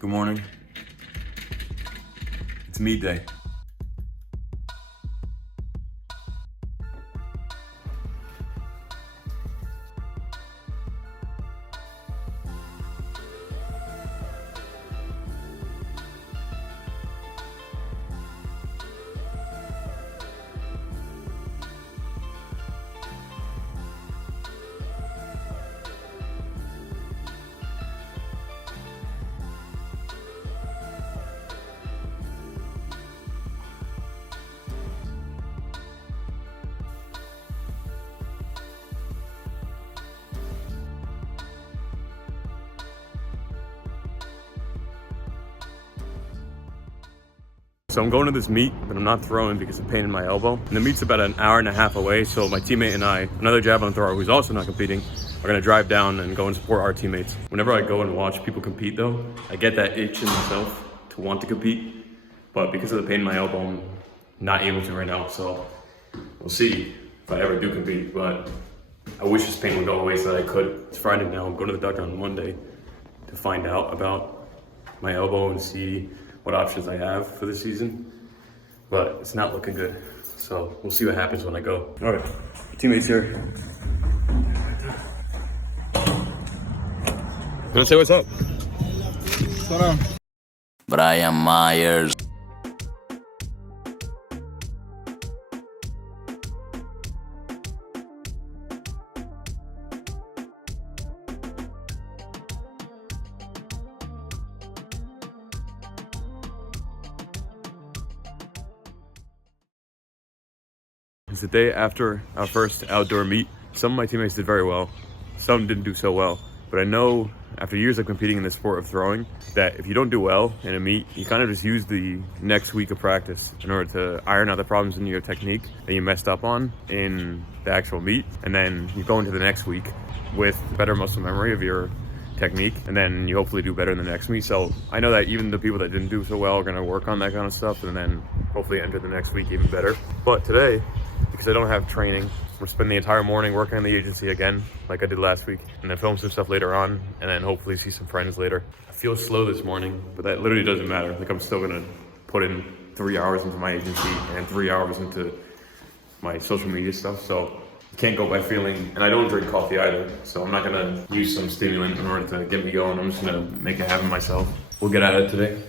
Good morning. It's meet day. So I'm going to this meet, but I'm not throwing because of pain in my elbow. And the meet's about an hour and a half away, so my teammate and I, another javelin thrower who's also not competing, are gonna drive down and go and support our teammates. Whenever I go and watch people compete though, I get that itch in myself to want to compete, but because of the pain in my elbow, I'm not able to right now, so we'll see if I ever do compete, but I wish this pain would go away so that I could. It's Friday now, I'm going to the doctor on Monday to find out about my elbow and see what options I have for the season, but it's not looking good. So we'll see what happens when I go. All right, teammates here. Gonna say what's up. What's going on? Brian Myers. It's the day after our first outdoor meet. Some of my teammates did very well, some didn't do so well. But I know after years of competing in the sport of throwing that if you don't do well in a meet, you kind of just use the next week of practice in order to iron out the problems in your technique that you messed up on in the actual meet. And then you go into the next week with better muscle memory of your technique, and then you hopefully do better in the next meet. So I know that even the people that didn't do so well are gonna work on that kind of stuff and then hopefully enter the next week even better. But today, because I don't have training, we're spending the entire morning working on the agency again, like I did last week, and then film some stuff later on, and then hopefully see some friends later. I feel slow this morning, but that literally doesn't matter. Like I'm still gonna put in 3 hours into my agency and 3 hours into my social media stuff, so can't go by feeling. And I don't drink coffee either, so I'm not gonna use some stimulant in order to get me going. I'm just gonna make it happen myself. We'll get at it today.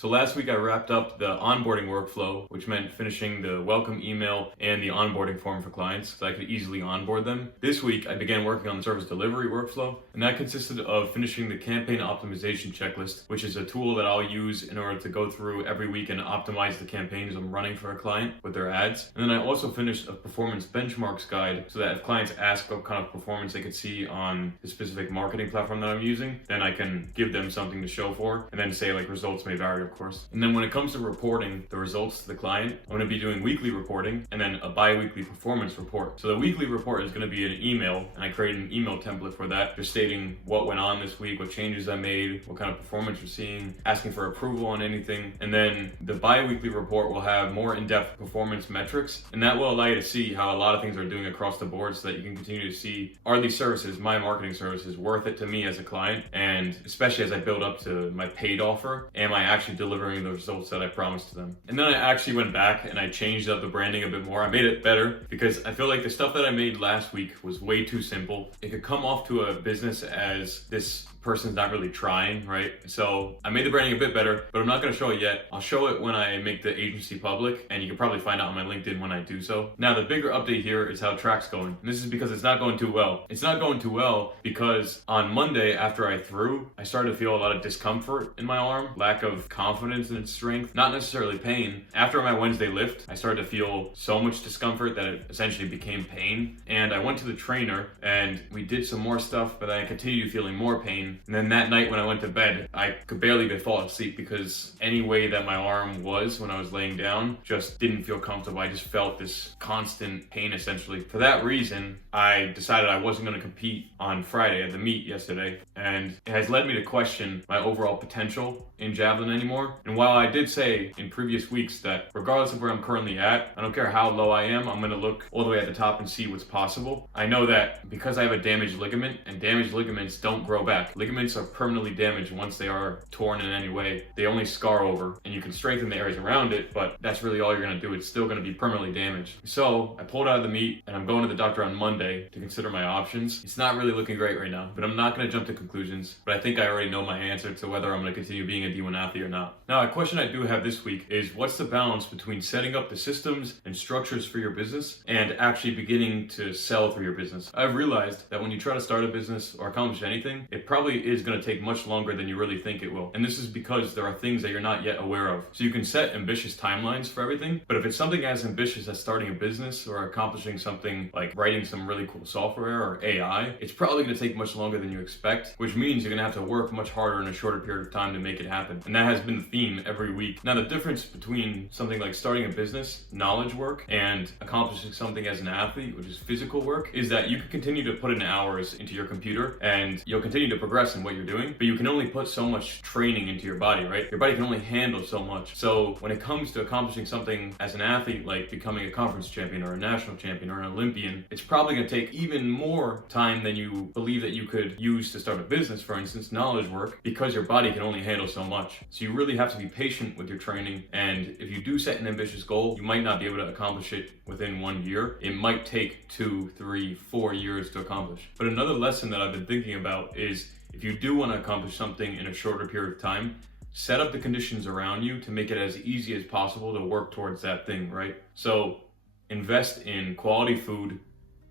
So last week I wrapped up the onboarding workflow, which meant finishing the welcome email and the onboarding form for clients so I could easily onboard them. This week I began working on the service delivery workflow, and that consisted of finishing the campaign optimization checklist, which is a tool that I'll use in order to go through every week and optimize the campaigns I'm running for a client with their ads. And then I also finished a performance benchmarks guide so that if clients ask what kind of performance they could see on the specific marketing platform that I'm using, then I can give them something to show for and then say like results may vary, of course. And then when it comes to reporting the results to the client, I'm going to be doing weekly reporting and then a bi-weekly performance report. So the weekly report is going to be an email, and I created an email template for that, just stating what went on this week, what changes I made, what kind of performance we're seeing, asking for approval on anything. And then the bi-weekly report will have more in-depth performance metrics, and that will allow you to see how a lot of things are doing across the board so that you can continue to see, are these services, my marketing services, worth it to me as a client? And especially as I build up to my paid offer, am I actually delivering the results that I promised to them? And then I actually went back and I changed up the branding a bit more. I made it better because I feel like the stuff that I made last week was way too simple. It could come off to a business as this person's not really trying, right? So I made the branding a bit better, but I'm not gonna show it yet. I'll show it when I make the agency public, and you can probably find out on my LinkedIn when I do so. Now, the bigger update here is how track's going. And this is because it's not going too well. It's not going too well because on Monday after I threw, I started to feel a lot of discomfort in my arm, lack of confidence in its strength, not necessarily pain. After my Wednesday lift, I started to feel so much discomfort that it essentially became pain. And I went to the trainer and we did some more stuff, but then I continued feeling more pain. And then that night when I went to bed, I could barely even fall asleep because any way that my arm was when I was laying down just didn't feel comfortable. I just felt this constant pain essentially. For that reason, I decided I wasn't going to compete on Friday at the meet yesterday. And it has led me to question my overall potential in javelin anymore. And while I did say in previous weeks that regardless of where I'm currently at, I don't care how low I am, I'm going to look all the way at the top and see what's possible. I know that because I have a damaged ligament, and damaged ligaments don't grow back. Ligaments are permanently damaged once they are torn in any way. They only scar over, and you can strengthen the areas around it, but that's really all you're gonna do. It's still gonna be permanently damaged. So I pulled out of the meet, and I'm going to the doctor on Monday to consider my options. It's not really looking great right now, but I'm not gonna jump to conclusions, but I think I already know my answer to whether I'm gonna continue being a D1 athlete or not. Now, a question I do have this week is, what's the balance between setting up the systems and structures for your business and actually beginning to sell through your business? I've realized that when you try to start a business or accomplish anything, it probably is going to take much longer than you really think it will. And this is because there are things that you're not yet aware of. So you can set ambitious timelines for everything, but if it's something as ambitious as starting a business or accomplishing something like writing some really cool software or AI, it's probably going to take much longer than you expect, which means you're going to have to work much harder in a shorter period of time to make it happen. And that has been the theme every week. Now, the difference between something like starting a business, knowledge work, and accomplishing something as an athlete, which is physical work, is that you can continue to put in hours into your computer and you'll continue to progress in what you're doing, but you can only put so much training into your body, right? Your body can only handle so much. So when it comes to accomplishing something as an athlete, like becoming a conference champion or a national champion or an Olympian, it's probably going to take even more time than you believe that you could use to start a business, for instance, knowledge work, because your body can only handle so much. So you really have to be patient with your training, and if you do set an ambitious goal, you might not be able to accomplish it within 1 year. It might take 2, 3, 4 years to accomplish. But another lesson that I've been thinking about is, if you do want to accomplish something in a shorter period of time, set up the conditions around you to make it as easy as possible to work towards that thing, right? So invest in quality food,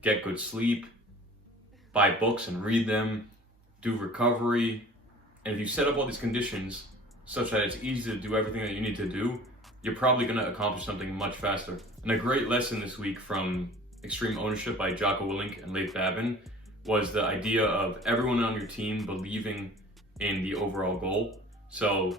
get good sleep, buy books and read them, do recovery. And if you set up all these conditions such that it's easy to do everything that you need to do, you're probably going to accomplish something much faster. And a great lesson this week from Extreme Ownership by Jocko Willink and Leif Babin was the idea of everyone on your team believing in the overall goal. So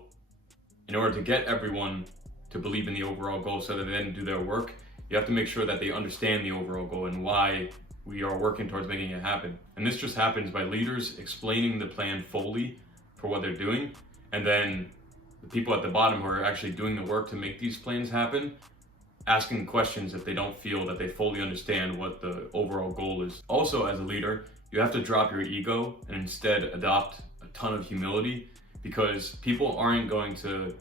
in order to get everyone to believe in the overall goal so that they then do their work, you have to make sure that they understand the overall goal and why we are working towards making it happen. And this just happens by leaders explaining the plan fully for what they're doing, and then the people at the bottom who are actually doing the work to make these plans happen, asking questions if they don't feel that they fully understand what the overall goal is. Also, as a leader, you have to drop your ego and instead adopt a ton of humility, because people aren't going to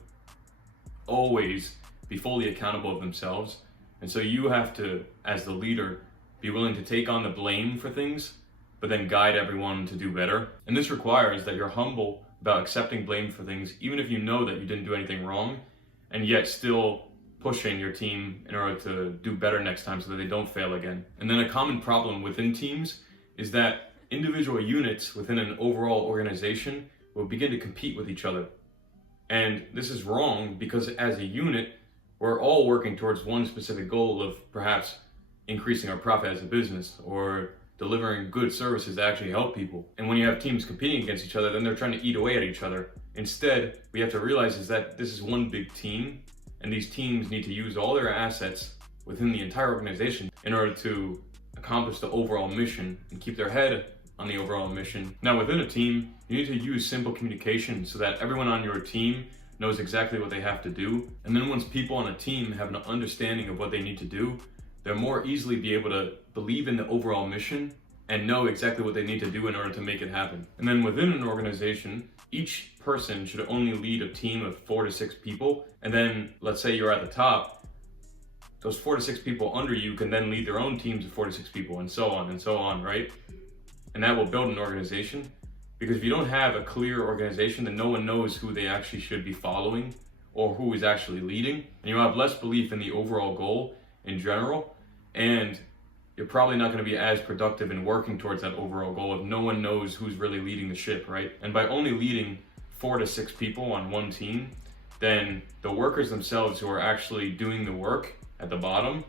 always be fully accountable of themselves. And so you have to, as the leader, be willing to take on the blame for things, but then guide everyone to do better. And this requires that you're humble about accepting blame for things, even if you know that you didn't do anything wrong, and yet still pushing your team in order to do better next time so that they don't fail again. And then a common problem within teams is that individual units within an overall organization will begin to compete with each other. And this is wrong, because as a unit, we're all working towards one specific goal of perhaps increasing our profit as a business or delivering good services that actually help people. And when you have teams competing against each other, then they're trying to eat away at each other. Instead, we have to realize is that this is one big team, and these teams need to use all their assets within the entire organization in order to accomplish the overall mission and keep their head on the overall mission. Now, within a team, you need to use simple communication so that everyone on your team knows exactly what they have to do. And then once people on a team have an understanding of what they need to do, they'll more easily be able to believe in the overall mission and know exactly what they need to do in order to make it happen. And then within an organization, each person should only lead a team of 4 to 6 people. And then let's say you're at the top, those 4 to 6 people under you can then lead their own teams of 4 to 6 people, and so on, right? And that will build an organization, because if you don't have a clear organization, then no one knows who they actually should be following or who is actually leading. And you'll have less belief in the overall goal in general, and you're probably not going to be as productive in working towards that overall goal if no one knows who's really leading the ship, right? And by only leading 4 to 6 people on one team, then the workers themselves who are actually doing the work at the bottom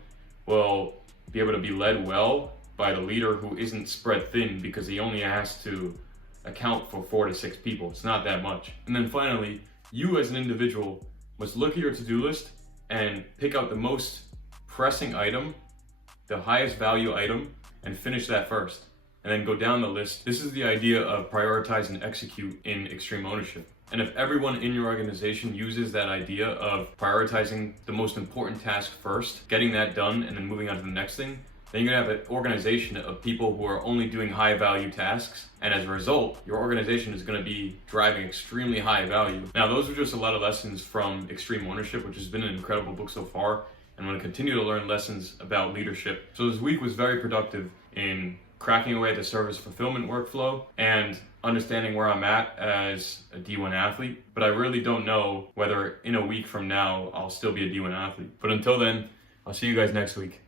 will be able to be led well by the leader who isn't spread thin, because he only has to account for 4 to 6 people. It's not that much. And then finally, you as an individual must look at your to-do list and pick out the most pressing item, the highest value item, and finish that first, and then go down the list. This is the idea of prioritize and execute in extreme ownership. And if everyone in your organization uses that idea of prioritizing the most important task first, getting that done, and then moving on to the next thing, then you're gonna have an organization of people who are only doing high value tasks. And as a result, your organization is gonna be driving extremely high value. Now, those are just a lot of lessons from Extreme Ownership, which has been an incredible book so far. And I'm gonna continue to learn lessons about leadership. So this week was very productive in cracking away at the service fulfillment workflow and understanding where I'm at as a D1 athlete. But I really don't know whether in a week from now I'll still be a D1 athlete. But until then, I'll see you guys next week.